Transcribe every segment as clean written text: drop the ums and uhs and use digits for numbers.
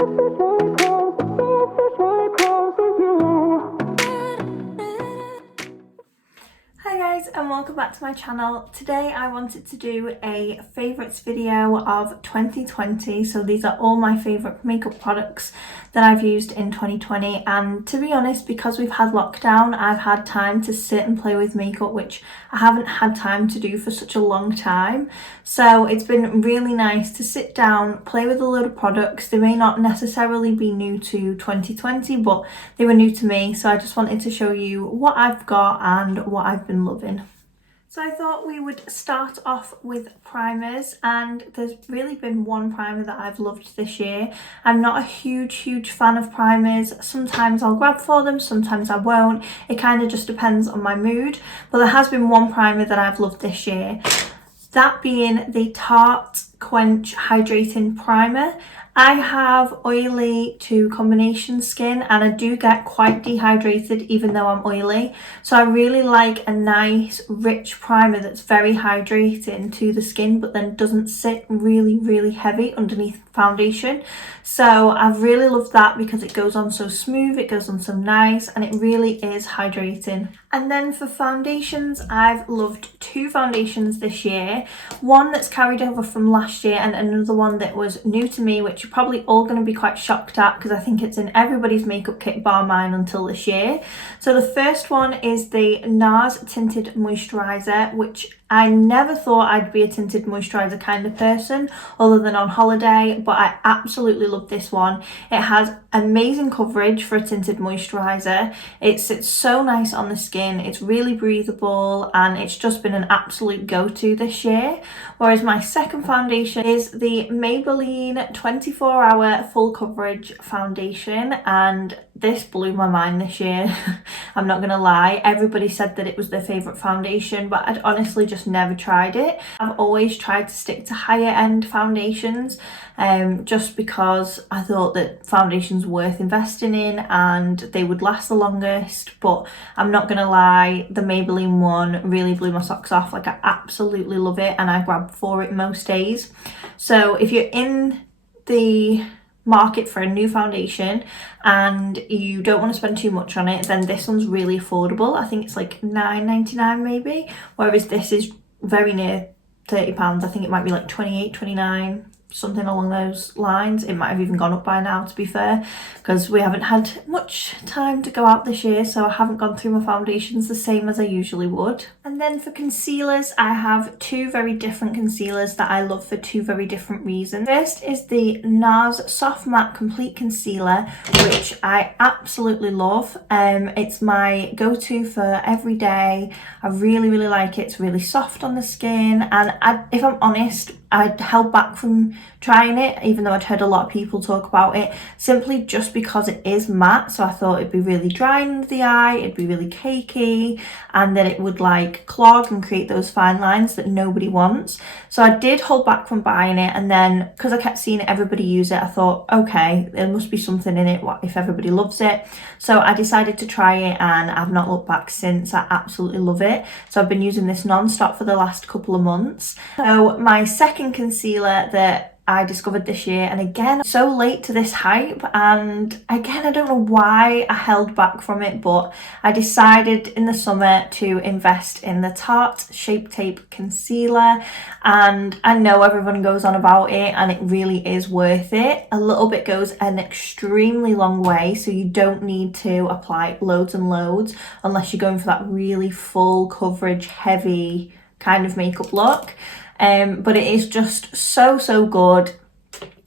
Hi guys and welcome back to my channel. Today I wanted to do a favourites video of 2020. So these are all my favourite makeup products that I've used in 2020, and to be honest, because we've had lockdown, I've had time to sit and play with makeup, which I haven't had time to do for such a long time. So it's been really nice to sit down, play with a load of products. They may not necessarily be new to 2020, but they were new to me, so I just wanted to show you what I've got and what I've been loving. So I thought we would start off with primers, and there's really been one primer that I've loved this year. I'm not a huge fan of primers. Sometimes I'll grab for them, sometimes I won't. It kind of just depends on my mood, but there has been one primer that I've loved this year. That being the Tarte Quench Hydrating Primer. I have oily to combination skin, and I do get quite dehydrated even though I'm oily. So I really like a nice rich primer that's very hydrating to the skin but then doesn't sit really heavy underneath foundation. So I've really loved that because it goes on so smooth, it goes on so nice, and it really is hydrating. And then for foundations, I've loved two foundations this year. One that's carried over from last year and another one that was new to me, which you're probably all going to be quite shocked at because I think it's in everybody's makeup kit bar mine until this year. So the first one is the NARS Tinted Moisturiser, which I never thought I'd be a tinted moisturiser kind of person other than on holiday, but I absolutely love this one. It has amazing coverage for a tinted moisturiser. It sits so nice on the skin, it's really breathable, and it's just been an absolute go-to this year. Whereas my second foundation is the Maybelline 24-Hour Full Coverage Foundation, and this blew my mind this year. I'm not gonna lie, everybody said that it was their favourite foundation, but I'd honestly just never tried it. I've always tried to stick to higher end foundations just because I thought that foundations worth investing in and they would last the longest. But I'm not gonna lie, the Maybelline one really blew my socks off. Like, I absolutely love it and I grab for it most days. So if you're in the market for a new foundation and you don't want to spend too much on it, then this one's really affordable. I think it's like £9.99 maybe, whereas this is very near £30. I think it might be like 28, 29, something along those lines. It might have even gone up by now, to be fair, because we haven't had much time to go out this year, so I haven't gone through my foundations the same as I usually would. And then for concealers, I have two very different concealers that I love for two very different reasons. First is the NARS Soft Matte Complete Concealer, which I absolutely love. It's my go-to for every day. I really like it. It's really soft on the skin, and if I'm honest, I'd held back from trying it, even though I'd heard a lot of people talk about it, simply just because it is matte. So I thought it'd be really dry under the eye, it'd be really cakey, and then it would like clog and create those fine lines that nobody wants. So I did hold back from buying it, and then because I kept seeing everybody use it, I thought, okay, there must be something in it if everybody loves it. So I decided to try it, and I've not looked back since. I absolutely love it. So I've been using this non-stop for the last couple of months. So my second concealer that I discovered this year, and again, so late to this hype, and again, I don't know why I held back from it, but I decided in the summer to invest in the Tarte Shape Tape Concealer, and I know everyone goes on about it, and it really is worth it. A little bit goes an extremely long way, so you don't need to apply loads and loads unless you're going for that really full coverage, heavy kind of makeup look. But it is just so good.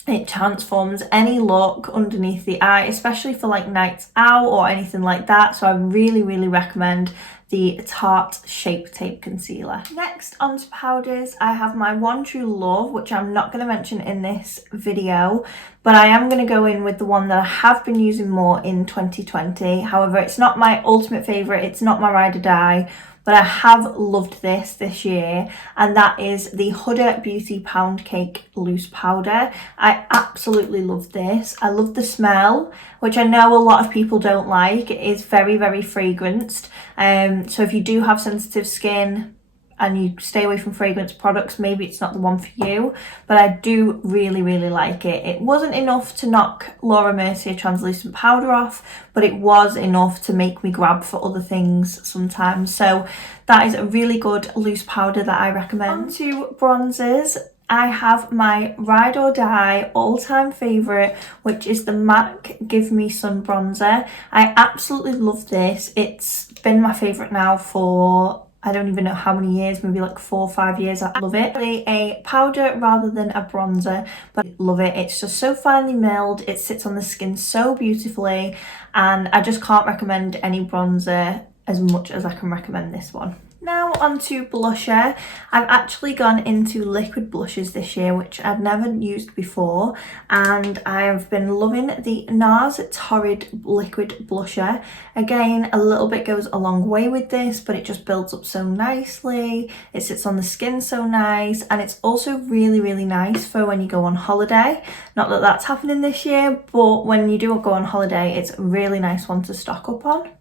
It transforms any look underneath the eye, especially for like nights out or anything like that. So I really recommend the Tarte Shape Tape Concealer. Next, onto powders, I have my One True Love, which I'm not going to mention in this video, but I am going to go in with the one that I have been using more in 2020. However, it's not my ultimate favourite, it's not my ride or die, but I have loved this year, and that is the Huda Beauty Pound Cake Loose Powder. I absolutely love this. I love the smell, which I know a lot of people don't like. It is very fragranced. So if you do have sensitive skin, and you stay away from fragrance products, maybe it's not the one for you, but I do really like it. It wasn't enough to knock Laura Mercier translucent powder off, but it was enough to make me grab for other things sometimes. So that is a really good loose powder that I recommend. On to bronzers. I have my ride or die all-time favourite, which is the MAC Give Me Sun bronzer. I absolutely love this. It's been my favourite now for I don't even know how many years, maybe like 4 or 5 years. I love it. Really a powder rather than a bronzer, but I love it. It's just so finely milled. It sits on the skin so beautifully, and I just can't recommend any bronzer as much as I can recommend this one. Now onto blusher. I've actually gone into liquid blushes this year, which I'd never used before, and I have been loving the NARS Torrid liquid blusher. Again, a little bit goes a long way with this, but it just builds up so nicely. It sits on the skin so nice, and it's also really nice for when you go on holiday. Not that that's happening this year, but when you do go on holiday, it's a really nice one to stock up on.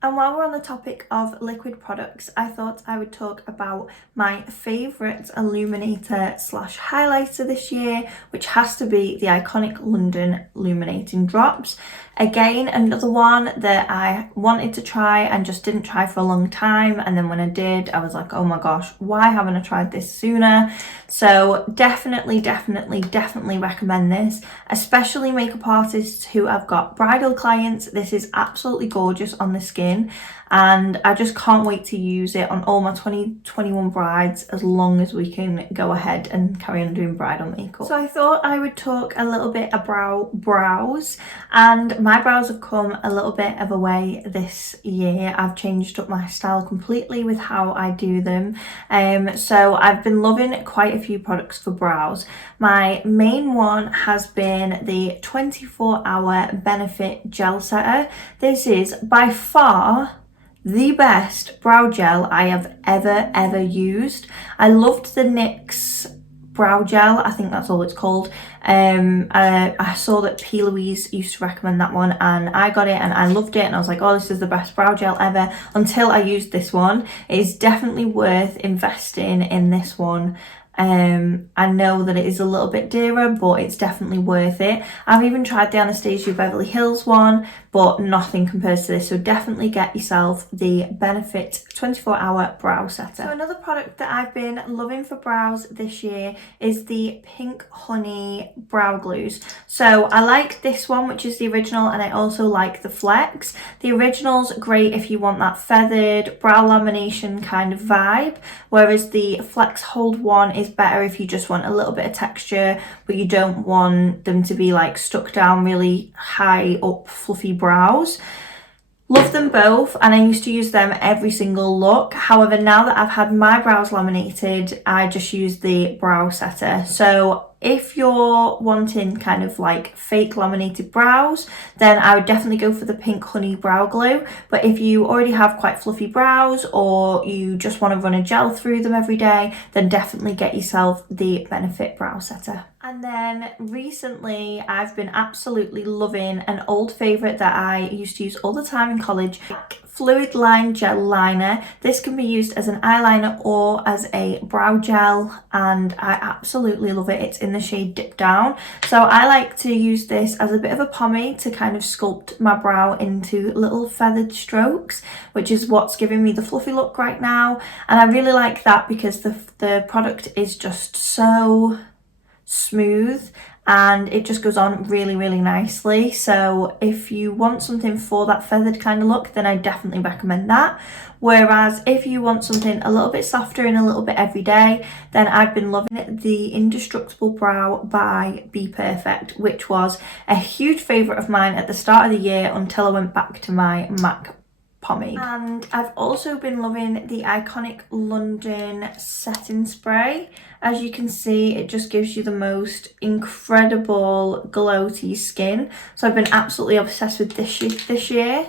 And while we're on the topic of liquid products, I thought I would talk about my favourite illuminator slash highlighter this year, which has to be the iconic London Illuminating Drops. Again, another one that I wanted to try and just didn't try for a long time, and then when I did, I was like, oh my gosh, why haven't I tried this sooner? So definitely recommend this, especially makeup artists who have got bridal clients. This is absolutely gorgeous on the skin, and I just can't wait to use it on all my 2021 brides as long as we can go ahead and carry on doing bridal makeup. So I thought I would talk a little bit about brows, and my brows have come a little bit of a way this year. I've changed up my style completely with how I do them. So I've been loving quite a few products for brows. My main one has been the 24-hour Benefit Gel Setter. This is by far the best brow gel I have ever used. I loved the NYX brow gel, I think that's all it's called. I saw that P. Louise used to recommend that one, and I got it and I loved it, and I was like, oh, this is the best brow gel ever, until I used this one. It is definitely worth investing in this one. I know that it is a little bit dearer, but it's definitely worth it. I've even tried the Anastasia Beverly Hills one, but nothing compares to this. So definitely get yourself the Benefit 24-hour brow setter. So another product that I've been loving for brows this year is the Pink Honey brow glues. So I like this one, which is the original, and I also like the Flex. The original's great if you want that feathered brow lamination kind of vibe, whereas the Flex Hold one is better if you just want a little bit of texture, but you don't want them to be like stuck down really high up fluffy brows. Love them both, and I used to use them every single look. However, now that I've had my brows laminated, I just use the brow setter. So if you're wanting kind of like fake laminated brows, then I would definitely go for the Pink Honey brow glue. But if you already have quite fluffy brows, or you just want to run a gel through them every day, then definitely get yourself the Benefit brow setter. And then recently I've been absolutely loving an old favourite that I used to use all the time in college, Fluid Line Gel Liner. This can be used as an eyeliner or as a brow gel, and I absolutely love it. It's in the shade Dip Down. So I like to use this as a bit of a pomade to kind of sculpt my brow into little feathered strokes, which is what's giving me the fluffy look right now. And I really like that because the product is just so smooth and it just goes on really nicely. So if you want something for that feathered kind of look, then I definitely recommend that. Whereas if you want something a little bit softer and a little bit everyday, then I've been loving the Indestructible Brow by Be Perfect, which was a huge favourite of mine at the start of the year until I went back to my MAC pomade. And I've also been loving the iconic London setting spray. As you can see, it just gives you the most incredible glow to your skin. So I've been absolutely obsessed with this year.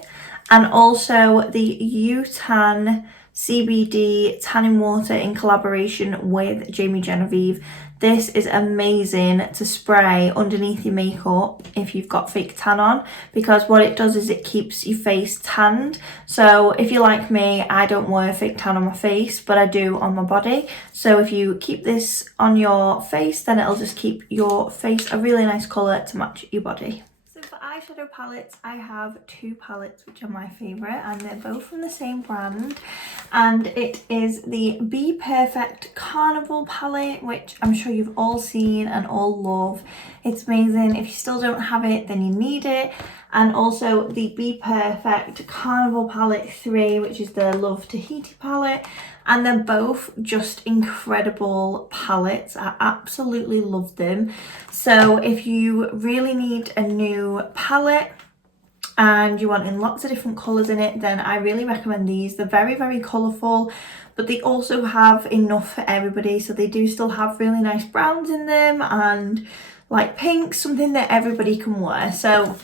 And also the UTAN CBD tanning water in collaboration with Jamie Genevieve. This is amazing to spray underneath your makeup if you've got fake tan on, because what it does is it keeps your face tanned. So if you're like me, I don't wear fake tan on my face, but I do on my body. So if you keep this on your face, then it'll just keep your face a really nice colour to match your body. So for eyeshadow palettes, I have two palettes which are my favourite, and they're both from the same brand, and it is the Be Perfect Carnival palette, which I'm sure you've all seen and all love. It's amazing. If you still don't have it, then you need it. And also the Be Perfect Carnival palette 3, which is the Love Tahiti palette, and they're both just incredible palettes. I absolutely love them. So if you really need a new palette and you want in lots of different colours in it, then I really recommend these. They're very, very colourful, but they also have enough for everybody. So they do still have really nice browns in them and like pinks, something that everybody can wear. So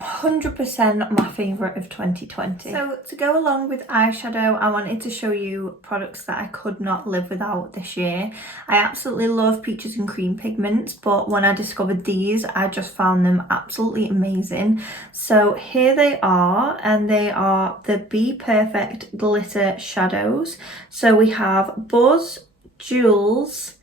100% my favourite of 2020. So to go along with eyeshadow, I wanted to show you products that I could not live without this year. I absolutely love peaches and cream pigments, but when I discovered these, I just found them absolutely amazing. So here they are, and they are the Be Perfect Glitter Shadows. So we have Buzz, Jewels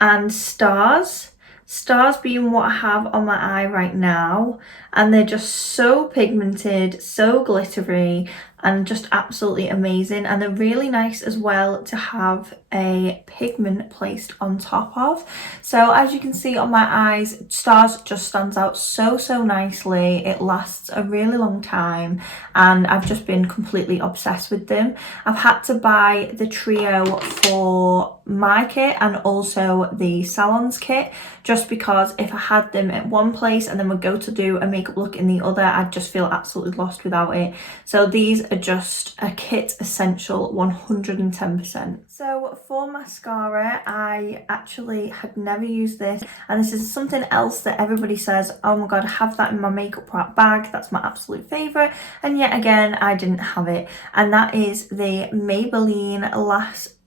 and Stars. Stars being what I have on my eye right now, and they're just so pigmented, so glittery, and just absolutely amazing. And they're really nice as well to have a pigment placed on top of. So as you can see on my eyes, Stars just stands out so nicely. It lasts a really long time, and I've just been completely obsessed with them. I've had to buy the trio for my kit and also the salons kit, just because if I had them at one place and then would go to do a makeup look in the other, I'd just feel absolutely lost without it. So these are just a kit essential, 110%. So for mascara, I actually had never used this, and this is something else that everybody says, oh my god, I have that in my makeup bag, that's my absolute favourite, and yet again I didn't have it, and that is the Maybelline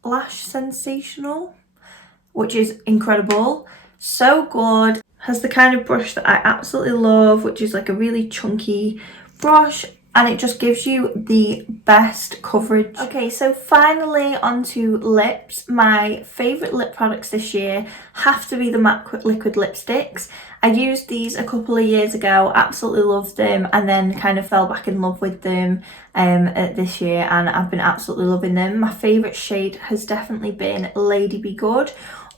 Lash Sensational, which is incredible, so good. Has the kind of brush that I absolutely love, which is like a really chunky brush, and it just gives you the best coverage. Okay, so finally onto lips. My favourite lip products this year have to be the MAC liquid lipsticks. I used these a couple of years ago, absolutely loved them, and then kind of fell back in love with them this year, and I've been absolutely loving them. My favourite shade has definitely been Lady Be Good,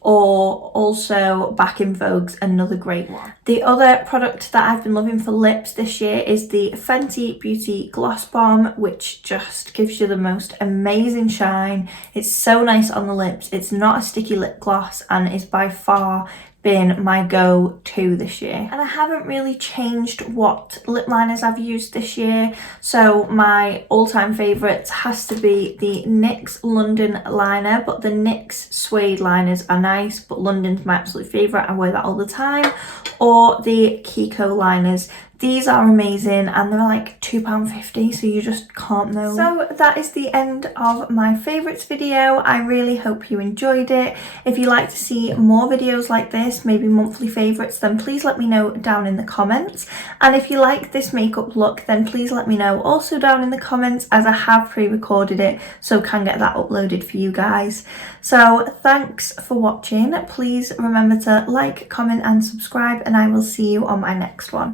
or also Back in Vogue's another great one. The other product that I've been loving for lips this year is the Fenty Beauty Gloss Bomb, which just gives you the most amazing shine. It's so nice on the lips. It's not a sticky lip gloss, and is by far been my go-to this year. And I haven't really changed what lip liners I've used this year, so my all-time favourites has to be the NYX London liner, but the NYX suede liners are nice, but London's my absolute favourite, I wear that all the time, or the Kiko liners. These are amazing, and they're like £2.50, so you just can't know. So that is the end of my favourites video. I really hope you enjoyed it. If you'd like to see more videos like this, maybe monthly favourites, then please let me know down in the comments. And if you like this makeup look, then please let me know also down in the comments, as I have pre-recorded it, so can get that uploaded for you guys. So thanks for watching. Please remember to like, comment and subscribe, and I will see you on my next one.